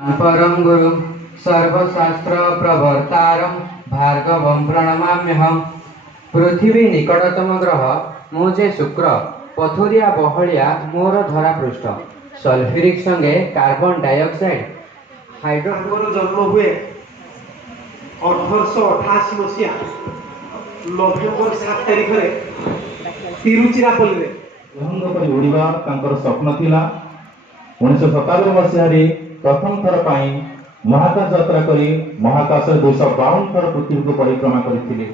परम गुरु सर्वशास्त्र प्रवर्तारम भार्गवम प्रणमाम्यहम। पृथ्वी निकटतम ग्रह मुझे शुक्र पथुरिया बहलिया मोर धरा पृष्ठ सल्फ्यूरिक संगे कार्बन डाइऑक्साइड हाइड्रोजन जन्म हुए 1888 मसीहा नवेम्बर 7 तारिख तिरुचिरापल्ली उड़ीबा स्वप्न थिला। 1997 मसीह प्रथम थर पर महाकाश यात्रा कर महाकाश 252 थर पृथ्वी को परिक्रमा करते।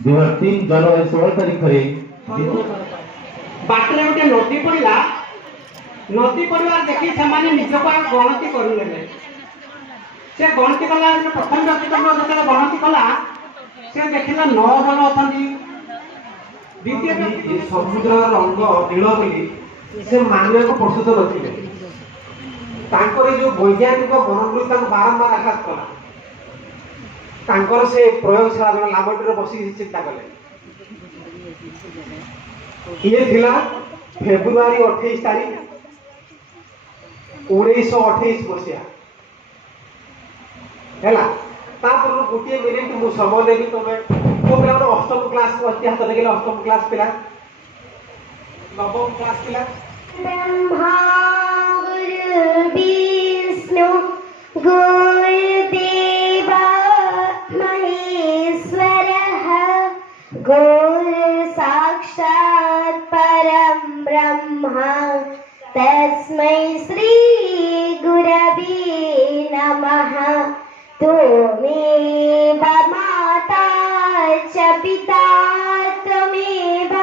2003 जनवरी 16 तारिख बाटले गोटे नदी पड़ा। नदी पड़ा देखी से निजक गणति करने से गणति कला प्रथम व्यक्ति जो गणति कला से देखला 9 जन अच्छा। द्वितीय समुद्र रंग नील बोली से मानव को प्रस्तुत नथिले। जो वैज्ञानिक गणगुरु बारंबार आघात कला से प्रयोगशाला जो लाबोरेटरी बसिक चिंता कले। ये थिला फेब्रुआरी 28 तारीख 1928 मसीहा है। गोटे मिनिट मु समय देवी तुम पे अष्टम क्लास को हाथ देखिए। अष्टम क्लास पिला नवम क्लास पिला ब्रह्मा गुरु विष्णु गुरुदेव महेश्वरः गुरु साक्षात् परं ब्रह्म तस्मै श्री गुरवे नमः। त्वमेव माता च पिता त्वमेव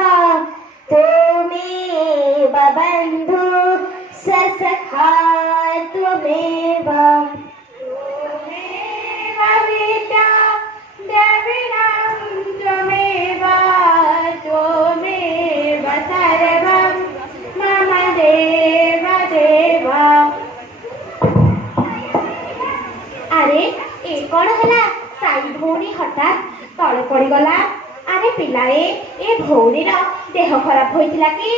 बंधु सखा त्वमेव विद्या द्रविणं त्वमेव सर्वं मम देव देव। अरे ए कौन है साई भौणी हठात तले पड़गला। अरे पिलाए ए भौणी देह खराब होइतिला कि?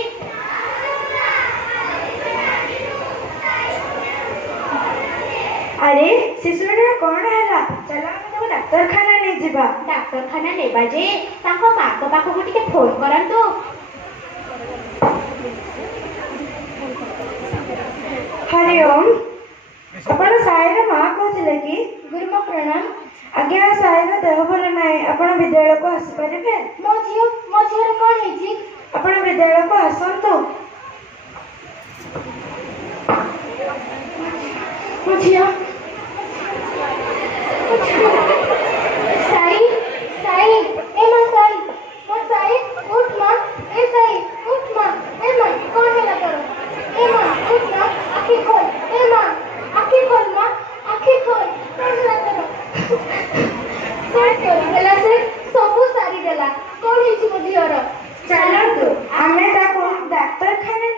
अरे शिशुर कौन है? चलो डाक्तरखाना नहीं जीवा। डाक्तरखाना नेबा जे तांको माको पाखो टिके फोन करंतु। हरि ओम। आपण साईर मां कहथिले कि? गुरुमा प्रणाम। आज्ञा साईर देह भल नाई। आपण विद्यालय को आसी परिबे? मो झियर कोन हेजी? आपण विद्यालय को आसंतु। मो झिया साई साई ए मां साई मो साई उठ मां। ए साई उठ मां। ए मां कोन हैला तोर? ए मां उठ मां आखी खोल। ए मां आखी खोल मां आखी खोल। कोन हैला तोर? ହେଲା ସେ ସବୁ ସାରି ଦେଲା। କଣ ହେଇଛି ମୋ ଝିଅର? ଚାଲନ୍ତୁ ଆମେ ତାକୁ ଡାକ୍ତରଖାନା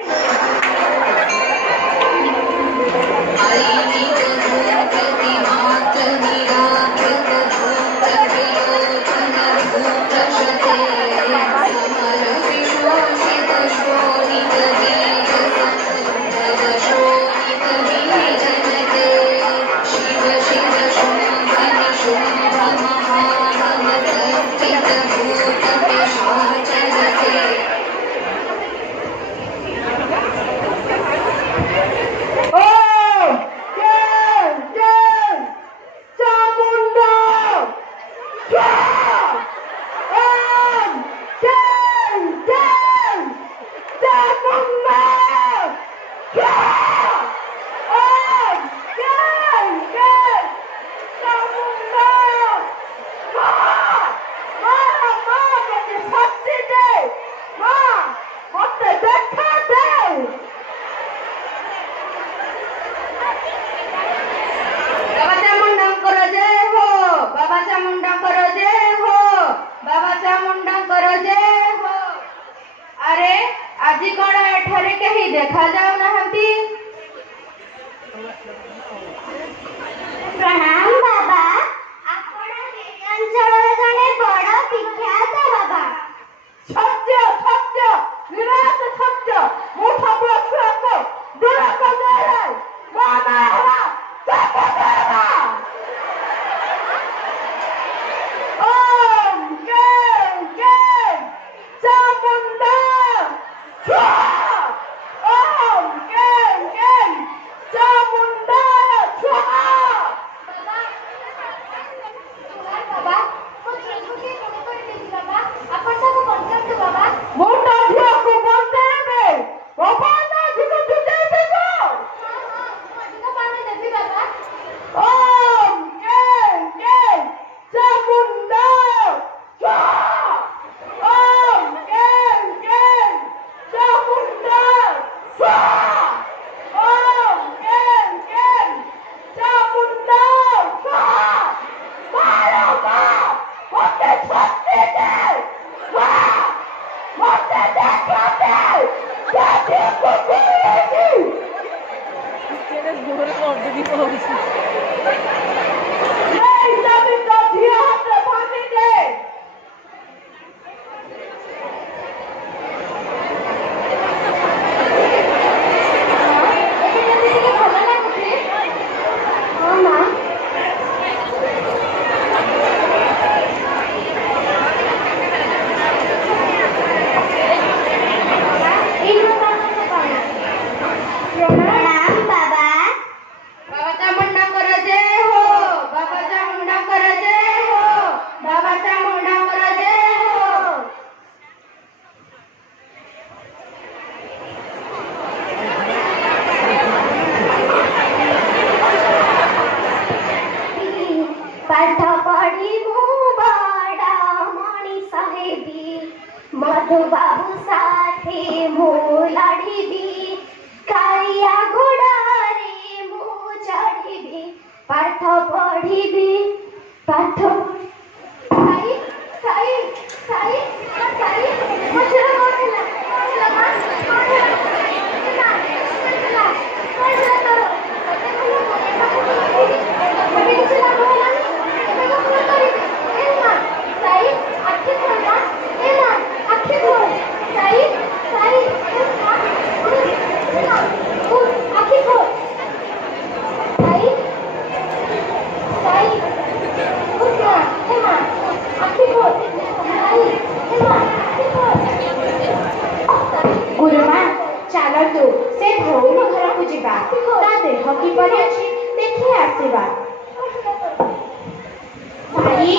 प्रणाम बाबा. बाबाचा मुंडा करा जय हो. बाबाचा मुंडा करा जय हो. बाबाचा मुंडा करा जय हो. पाठ पढ़ी मुबाड़ा मणि साहेबी मधु बाबू साथे मु लड़ीबी कालिया घोड़ारे मु चढ़ीबी पाठ पढ़ीबी पाठ साई साई साई साई मछरा कोठला कोठला कोठला ना कोठला कोठला करो मने किछ लाभ होला नहीं एबे को करिबे ए मां साई आखि खोलना ए मां आखि खोल साई साई ए मां उठ आखि खोल साई साई उठ मां ए मां आखि खोल साई ए मां आखि खोल गुरुमा चालतु से भौन घर को जिबा ता देह किपरि अछि देखि आसीबा साई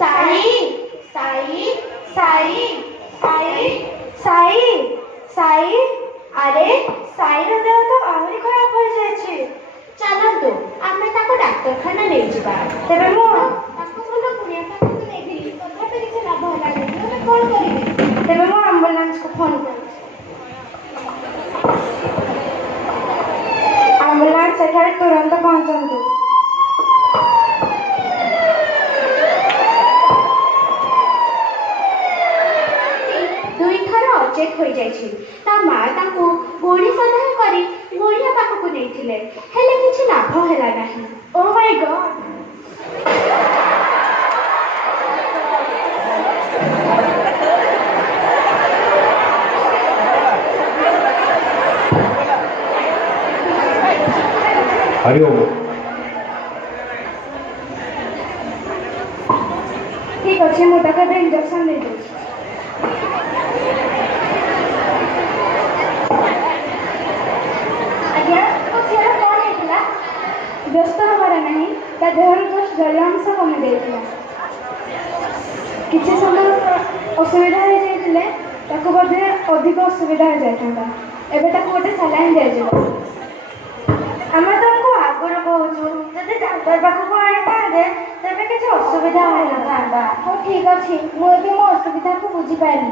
साई साई साई साई साई साई अरे साई रो देह तो आहुरी खराब हो जायछि चालतु आमे ताको डाक्टरखाना नै जिबा तेबे मो ताको भलो कुनिया ताको नै दिली तथापि किछ लाभ होला नै मैं कोन करिबि तेबे मो एम्बुलेंस को फोन कर एम्बुलेंस सेठारे तुरंत पहुंचंतु दुई थर अचेत हो जायछि ता मां ताको गोली सदा करी गोलिया पाखକୁ ନେଇଥିଲେ ହେଲେ କିଛି ଲାଭ ହେଲା ନାହିଁ ओ माय गॉड हरिओम. ठीक अछि मु ताका इंजेक्शन दे दे आज्ञा ओ छेरा कोन हेतला व्यस्त हमारा नहीं ता देहर कुछ जलांश कमी देथिला किछि समय असुविधा हो जाइतिले ताको बदे अधिक असुविधा हो जाइतंदा एबे ताको गोटे सलाइन दे जेबो आमे तुमको आगुर कहूँ जदि डाक्टर पाखक आनी था तेरे किसी असुविधा होना था हाँ ठीक अच्छे मुझे मो असुविधा को बुझीपारि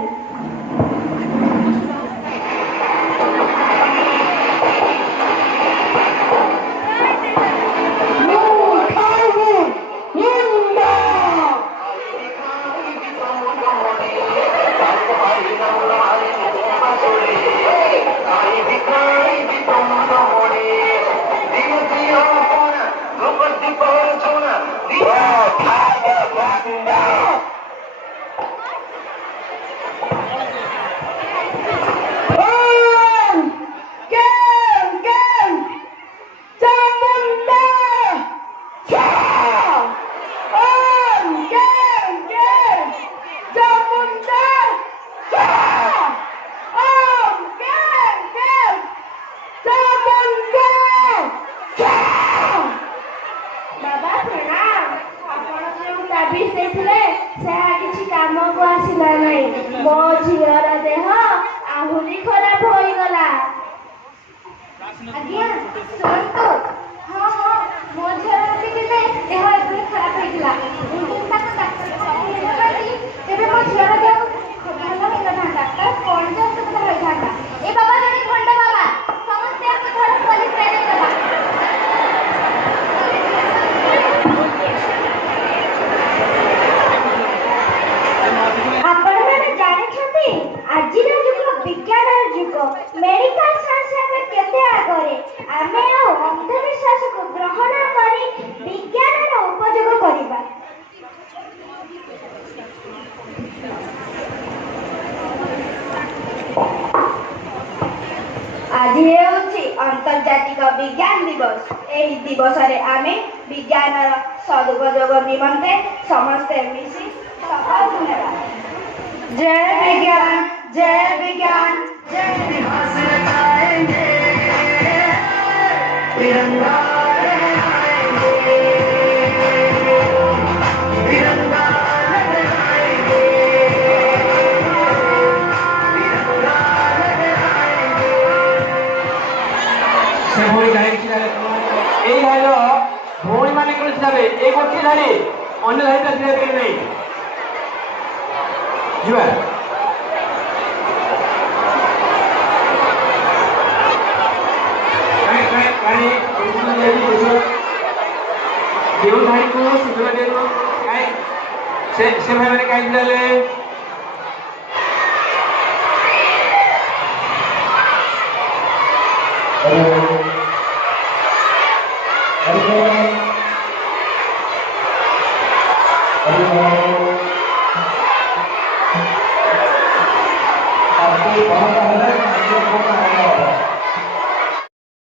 आंतर्जातिक विज्ञान दिवस एही दिवस रे आमे विज्ञान सदुपयोग निमंते समस्ते मिसी सफल धन्यवाद। जय विज्ञान जय विज्ञान जय हासिल पाएंगे तिरंगा लहराएंगे तिरंगा लहराएंगे तिरंगा लहराएंगे। से भोई गाई এই গাইল ভৌণী মানে করেছিলাবে এই গোষ্ঠী ধারে অন্য ধারিটা ছিঁড়ে পেয়ে নেই ଯିବା ଯେଉଁ ଧାଡ଼ିକୁ ଶୀଘ୍ର ସେ ଭାଇମାନେ କାହିଁକି